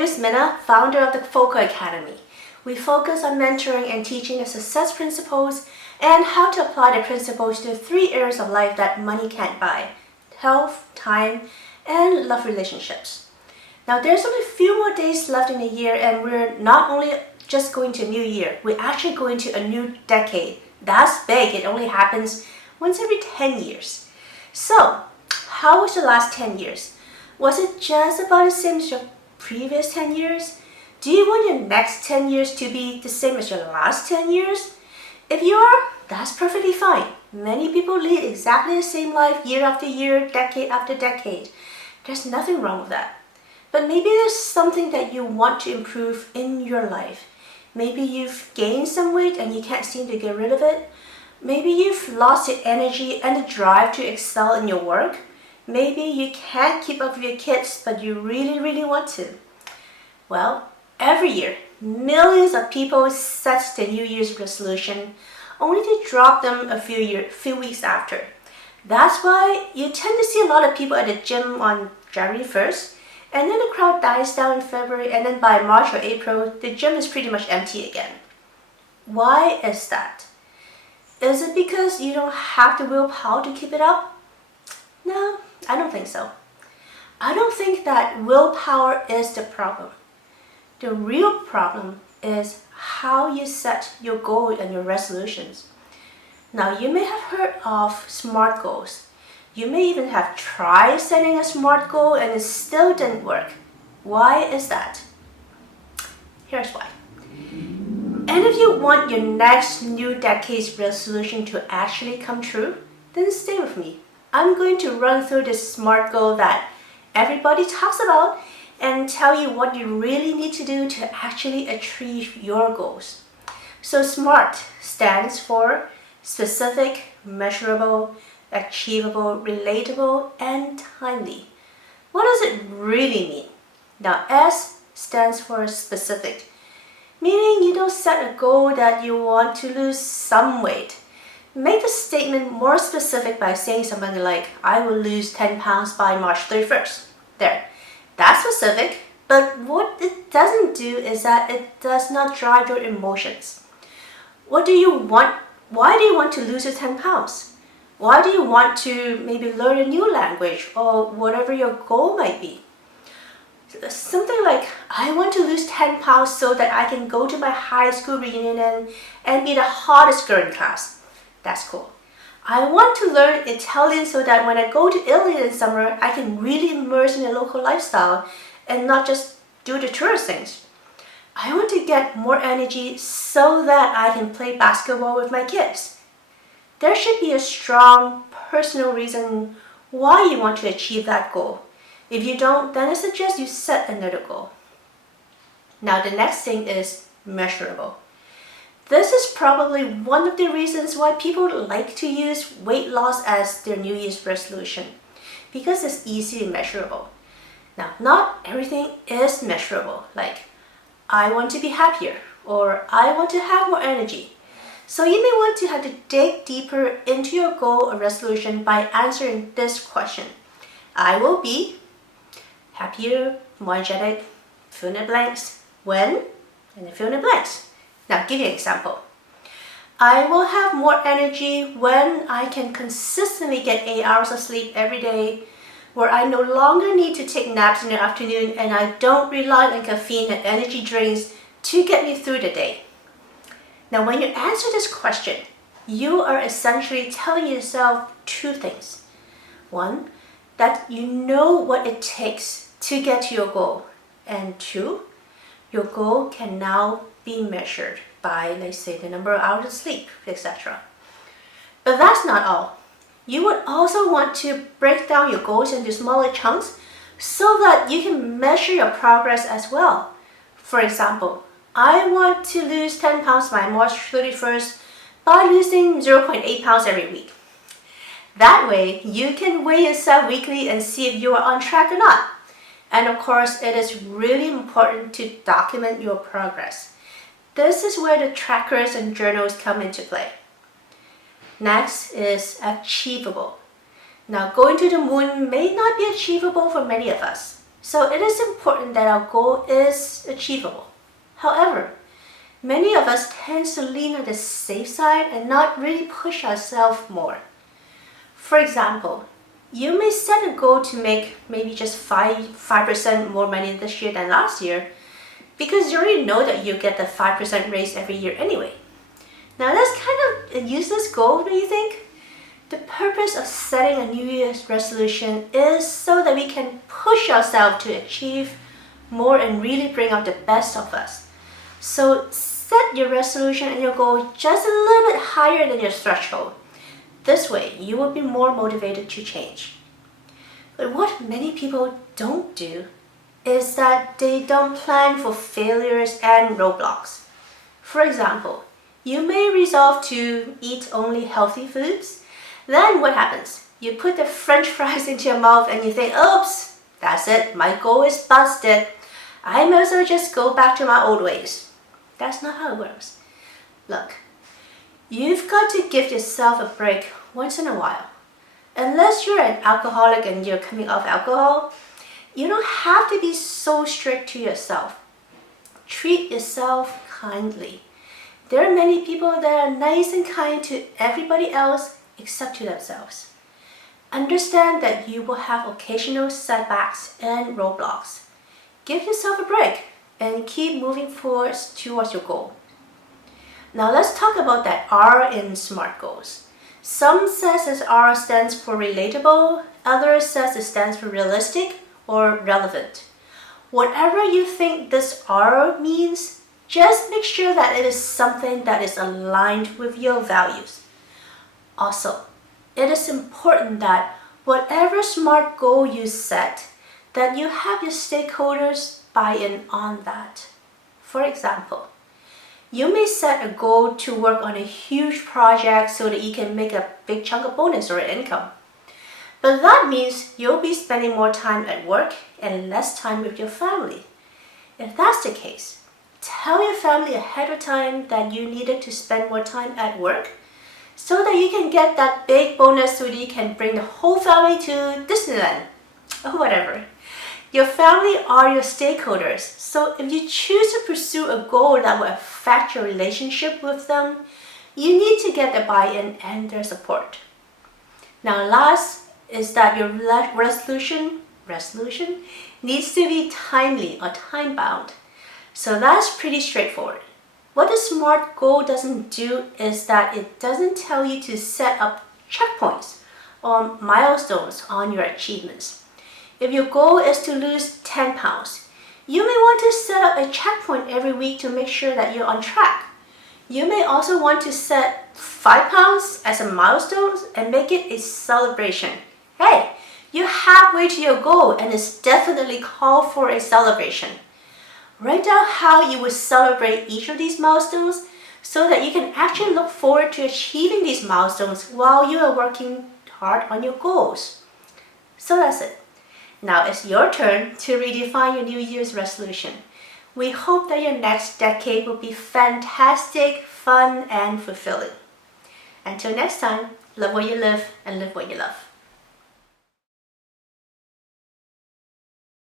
name is Minna, founder of the Foco Academy. We focus on mentoring and teaching the success principles and how to apply the principles to 3 areas of life that money can't buy: health, time, and love relationships. Now, there's only a few more days left in the year, and we're not only just going to a new year, we're actually going to a new decade. That's big. It only happens once every 10 years. So, how was the last 10 years? Was it just about the same as your previous 10 years? Do you want your next 10 years to be the same as your last 10 years? If you are, that's perfectly fine. Many people lead exactly the same life year after year, decade after decade. There's nothing wrong with that. But maybe there's something that you want to improve in your life. Maybe you've gained some weight and you can't seem to get rid of it. Maybe you've lost the energy and the drive to excel in your work. Maybe you can't keep up with your kids, but you really want to. Well, every year, millions of people set the New Year's resolution only to drop them a few weeks after. That's why you tend to see a lot of people at the gym on January 1st, and then the crowd dies down in February, and then by March or April, the gym is pretty much empty again. Why is that? Is it because you don't have the willpower to keep it up? No, I don't think so. I don't think that willpower is the problem. The real problem is how you set your goal and your resolutions. Now, you may have heard of SMART goals. You may even have tried setting a SMART goal and it still didn't work. Why is that? Here's why. And if you want your next new decade's resolution to actually come true, then stay with me. I'm going to run through this SMART goal that everybody talks about and tell you what you really need to do to actually achieve your goals. So SMART stands for specific, measurable, achievable, relatable, and timely. What does it really mean? Now, S stands for specific, meaning you don't set a goal that you want to lose some weight. Make the statement more specific by saying something like, I will lose 10 pounds by March 31st. There. That's specific, but what it doesn't do is that it does not drive your emotions. What do you want? Why do you want to lose your 10 pounds? Why do you want to maybe learn a new language or whatever your goal might be? Something like, I want to lose 10 pounds so that I can go to my high school reunion and be the hottest girl in class. That's cool. I want to learn Italian so that when I go to Italy in summer, I can really immerse in the local lifestyle and not just do the tourist things. I want to get more energy so that I can play basketball with my kids. There should be a strong personal reason why you want to achieve that goal. If you don't, then I suggest you set another goal. Now, the next thing is measurable. This is probably one of the reasons why people like to use weight loss as their New Year's resolution, because it's easy and measurable. Now, not everything is measurable, like I want to be happier or I want to have more energy. So you may want to have to dig deeper into your goal or resolution by answering this question. I will be happier, more energetic, fill in the blanks, when, and then fill in the blanks. Now, give you an example. I will have more energy when I can consistently get 8 hours of sleep every day, where I no longer need to take naps in the afternoon and I don't rely on caffeine and energy drinks to get me through the day. Now, when you answer this question, you are essentially telling yourself 2 things. 1, that you know what it takes to get to your goal. And 2, your goal can now be measured by, let's say, the number of hours of sleep, etc. But that's not all. You would also want to break down your goals into smaller chunks so that you can measure your progress as well. For example, I want to lose 10 pounds by March 31st by losing 0.8 pounds every week. That way, you can weigh yourself weekly and see if you are on track or not. And of course, it is really important to document your progress. This is where the trackers and journals come into play. Next is achievable. Now, going to the moon may not be achievable for many of us. So it is important that our goal is achievable. However, many of us tend to lean on the safe side and not really push ourselves more. For example, you may set a goal to make maybe just 5% more money this year than last year because you already know that you get the 5% raise every year anyway. Now that's kind of a useless goal, do you think? The purpose of setting a New Year's resolution is so that we can push ourselves to achieve more and really bring out the best of us. So set your resolution and your goal just a little bit higher than your threshold. This way, you will be more motivated to change. But what many people don't do is that they don't plan for failures and roadblocks. For example, you may resolve to eat only healthy foods. Then what happens? You put the French fries into your mouth and you think, oops, that's it, my goal is busted. I might as well just go back to my old ways. That's not how it works. Look, you've got to give yourself a break once in a while. Unless you're an alcoholic and you're coming off alcohol, you don't have to be so strict to yourself. Treat yourself kindly. There are many people that are nice and kind to everybody else except to themselves. Understand that you will have occasional setbacks and roadblocks. Give yourself a break and keep moving forward towards your goal. Now let's talk about that R in SMART goals. Some says this R stands for relatable, others says it stands for realistic or relevant. Whatever you think this R means, just make sure that it is something that is aligned with your values. Also, it is important that whatever SMART goal you set, that you have your stakeholders buy in on that. For example, you may set a goal to work on a huge project so that you can make a big chunk of bonus or income. But that means you'll be spending more time at work and less time with your family. If that's the case, tell your family ahead of time that you needed to spend more time at work so that you can get that big bonus so that you can bring the whole family to Disneyland or whatever. Your family are your stakeholders, so if you choose to pursue a goal that will affect your relationship with them, you need to get their buy-in and their support. Now last is that your resolution needs to be timely or time-bound. So that's pretty straightforward. What the SMART goal doesn't do is that it doesn't tell you to set up checkpoints or milestones on your achievements. If your goal is to lose 10 pounds, you may want to set up a checkpoint every week to make sure that you're on track. You may also want to set 5 pounds as a milestone and make it a celebration. Hey, you're halfway to your goal and it's definitely called for a celebration. Write down how you would celebrate each of these milestones so that you can actually look forward to achieving these milestones while you are working hard on your goals. So that's it. Now it's your turn to redefine your New Year's resolution. We hope that your next decade will be fantastic, fun, and fulfilling. Until next time, love what you live and live what you love.